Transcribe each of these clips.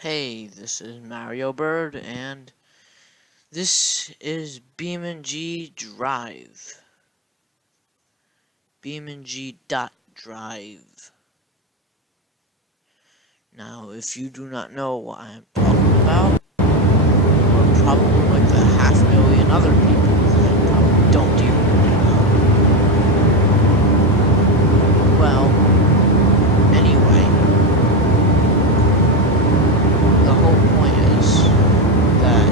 Hey, this is Mario Bird, and this is Beamng Drive. Beamng.drive. Now, if you do not know what I'm talking about, or probably like the 500,000 other people that probably don't even know. Well, anyway, the whole point is that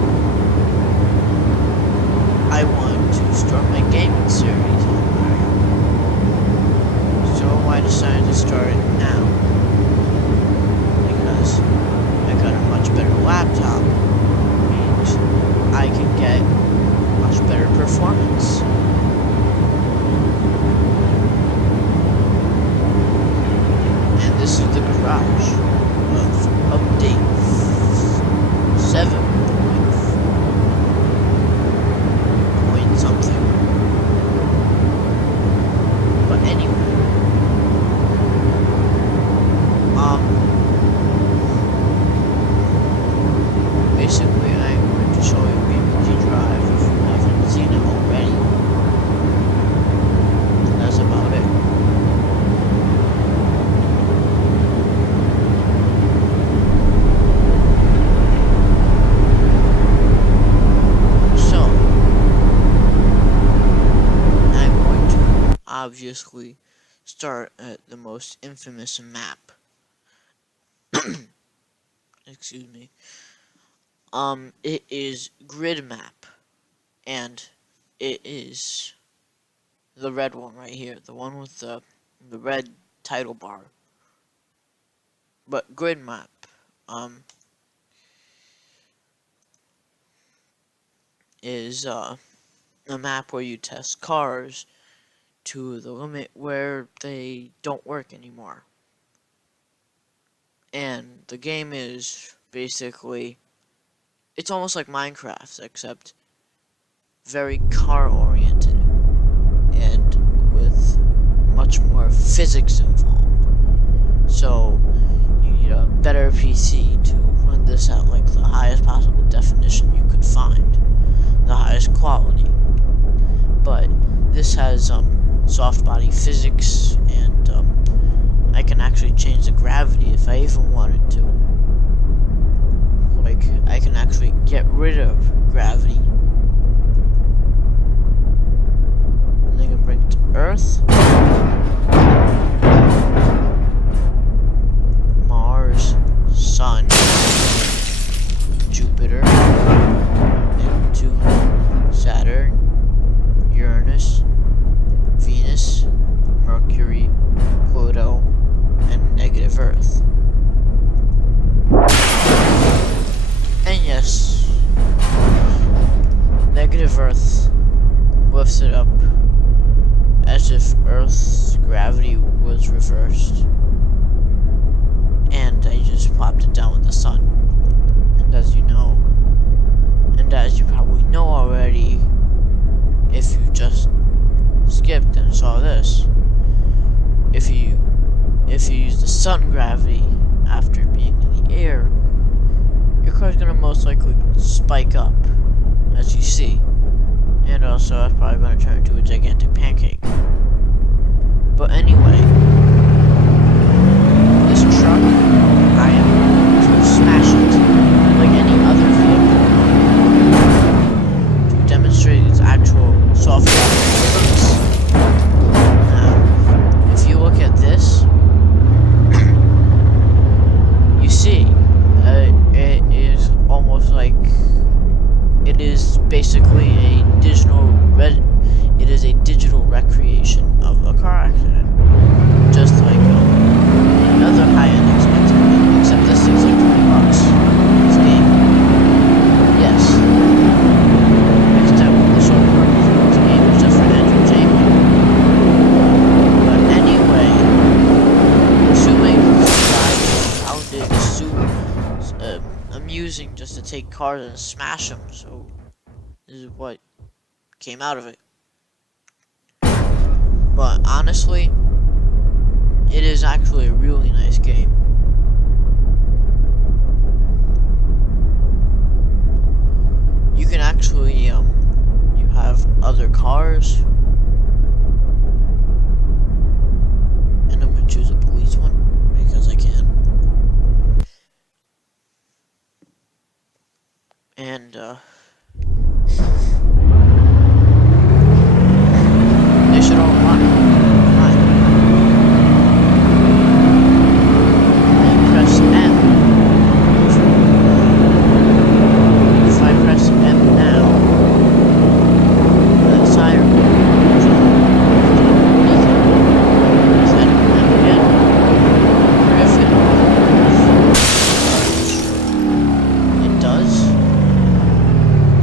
I want to start my gaming series on Mario. So I decided to start it now. Because I got a much better laptop. Means I can get much better performance. And this is the garage of update 7 point something. But anyway, basically I'm going to show you Beamng Drive if you haven't seen it already. That's about it. So, I'm going to obviously start at the most infamous map. Excuse me. It is grid map, and it is the red one right here, the one with the red title bar. But grid map, is a map where you test cars to the limit where they don't work anymore. And the game is basically, it's almost like Minecraft, except very car oriented and with much more physics involved. So you need a better PC to run this at like the highest possible definition you could find, the highest quality. But this has soft body physics, and I can actually change the gravity if I even wanted to. Like, I can actually get rid of gravity. And I can bring it to Earth, Mars, Sun, Jupiter, Neptune, Saturn, Uranus, Venus, Mercury, Pluto, and negative Earth. And yes, negative Earth lifts it up as if Earth's gravity was reversed. And I just plopped it down with the sun. And as you know, and as you probably know already, if you just skipped and saw this, if you use the sun gravity after being in the air, your car's gonna most likely spike up, as you see, and also it's probably gonna turn into a gigantic pancake. But anyway, this truck, I am going to smash it like any other vehicle to demonstrate its actual software physics. Now, if you look at this, you see it is almost like it is basically a digital recreation of a car accident, just like any other high-end expensive game, except this thing's like $20. This game, yes, except the sole purpose of this game is just for entertainment. But anyway, assuming this guy found it amusing just to take cars and smash them, so this is what came out of it. But honestly, it is actually a really nice game. can actually, you have other cars. And I'm gonna choose a police one because I can. And, they should all run. Fine. And press M. If I press M now, the siren will then M again. It does.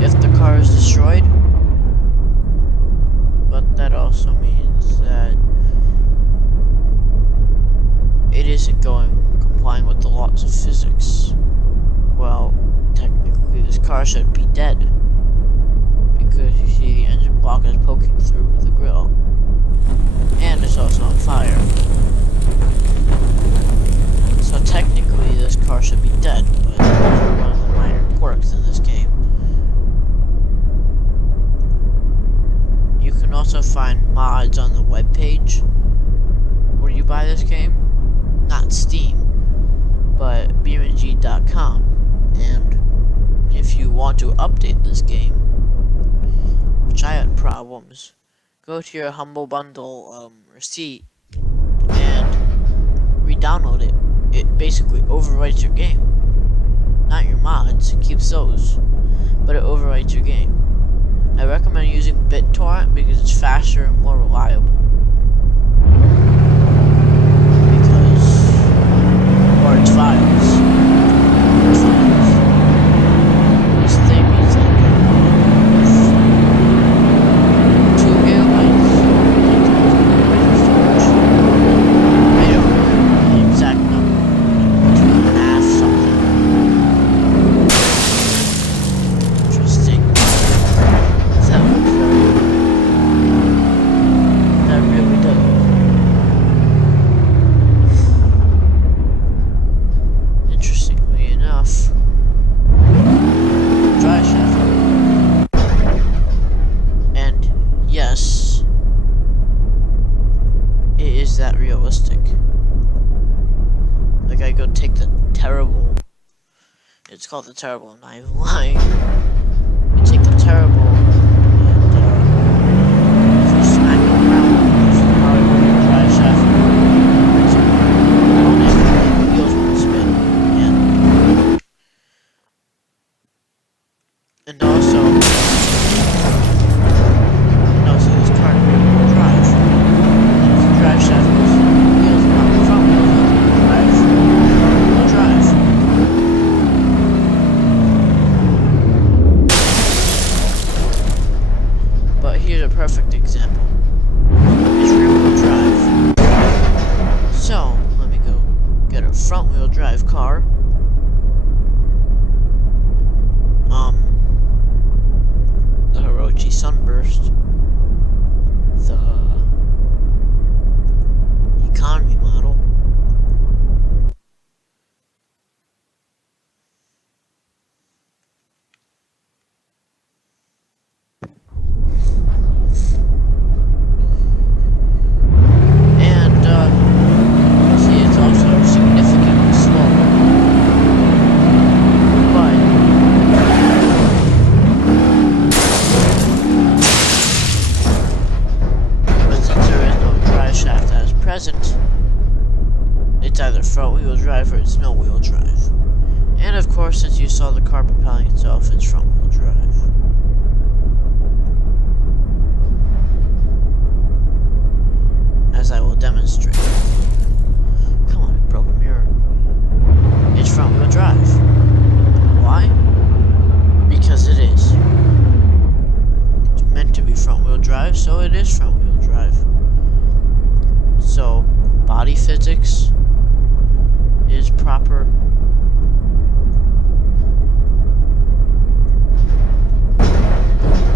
If the car is destroyed. But that also means that it isn't complying with the laws of physics. Well, technically this car should be dead. Because you see the engine block is poking through the grill. And it's also on fire. So technically this car should be dead, but it's one of the minor quirks in this game. You can also find mods on the webpage where you buy this game. Not Steam, but Beamng.com. And if you want to update this game, which I had problems, go to your Humble Bundle receipt and re-download it. It basically overwrites your game. Not your mods, it keeps those, but it overwrites your game. I recommend using BitTorrent because it's faster and more reliable. Or its files. This thing is like 2 gigabytes. I don't know the exact number. 2.5 something. Interesting. That looks very good. That really does. Interestingly enough, dry shaft. And yes, it is that realistic. Like I go take the terrible. It's called the terrible. I'm not even lying. You take the terrible and if you smack it around, it's probably where your dry shaft wheels won't spin. And also this car can drive. And if the drive shaft goes in the wheels, not the front wheels, will drive. But here's a perfect example. It's rear-wheel drive. So, let me go get a front-wheel drive car. The Hirochi Sunburst, the economy model, and see it's also significantly slower, but since there is no drive shaft as present, it's either front-wheel drive or it's no-wheel drive. And of course, since you saw the car propelling itself, it's front-wheel drive. As I will demonstrate. Come on, it broke a mirror. It's front-wheel drive. Why? Because it is. It's meant to be front-wheel drive, so it is front-wheel drive. So, body physics is proper.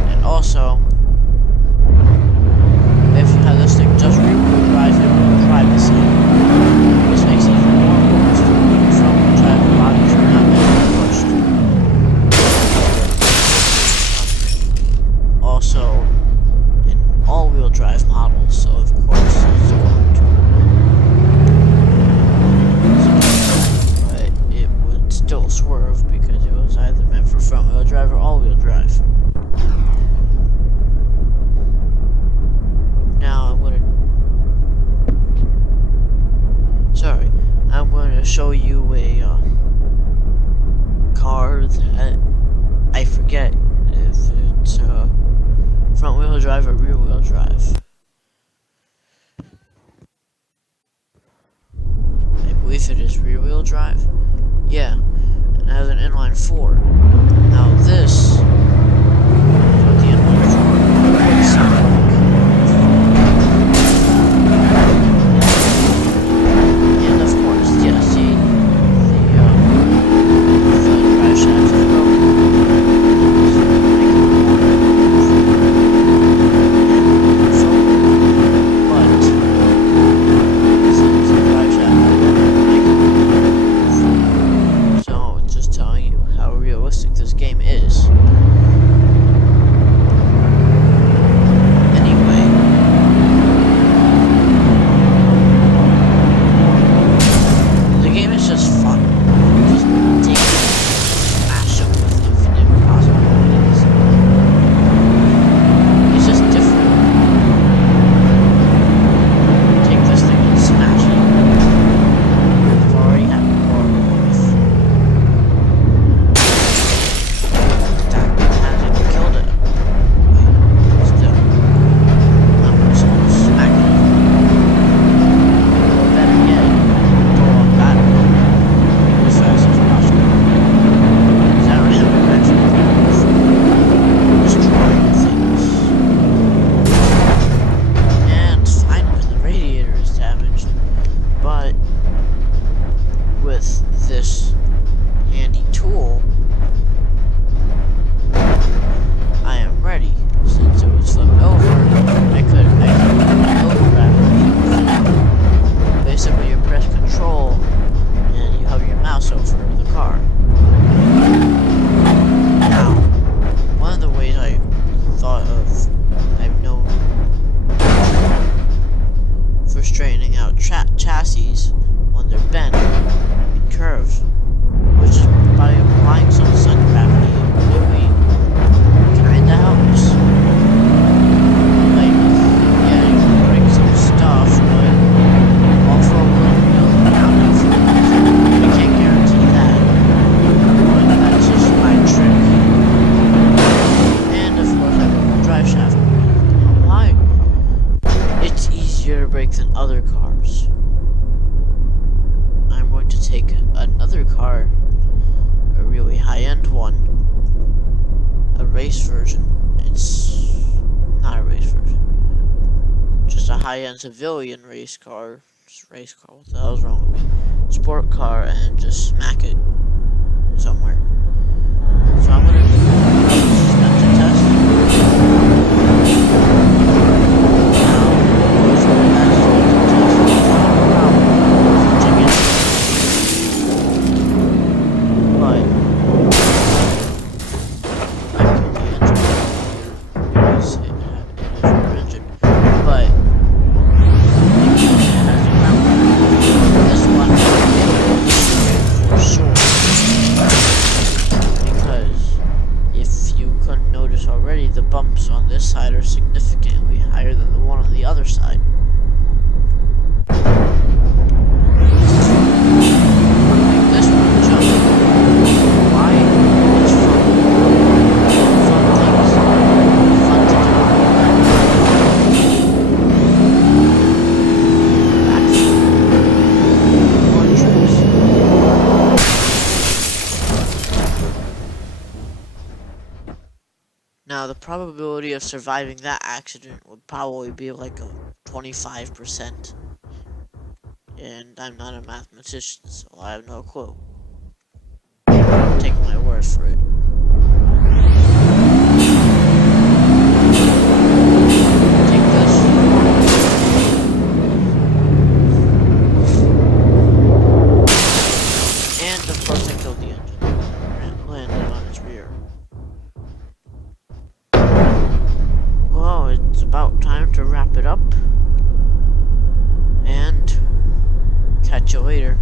And also, if you have this thing just rear-wheel drive, it will drive the same. This makes it even more important to put front-wheel drive bodies are not meant to be pushed. rear-wheel drive. Yeah, and it has an inline 4. Now this is what the inline 4 would sound like. And of course, yes, the drive shaft is broken. This game is. Anyway, the game is just fun. Just take it, smash it with infinite possibilities. It's just different. Take this thing and smash it. I've already had more of this handy tool, I am ready. Since it was flipped over, I could over rapidly. Basically, you press control and you hover your mouse over the car. Now, one of the ways I've known for straightening out chassis when they're bent curves, which is by applying some sun gravity, really kinda helps. Like, yeah, you can break some stuff, but also a little amount of I can't guarantee that, but that's just my trick. And of course, I have a drive shaft. Why? It's easier to break than other cars. I'm going to take another car, a really high-end one, a race version. It's not a race version, just a high-end civilian race car. Race car, what the hell's wrong with me? Sport car, and just smack it somewhere. So I'm gonna do a suspension test. Already, the bumps on this side are significantly higher than the one on the other side. Like this one jump. Why? It's fun. Fun things. Fun to do. More tricks. Now, the probability of surviving that accident would probably be like a 25%. And I'm not a mathematician, so I have no clue. Take my word for it. Take this. And of course I killed the engine. Landed on its rear. Well, it's about time to wrap it up, and catch you later.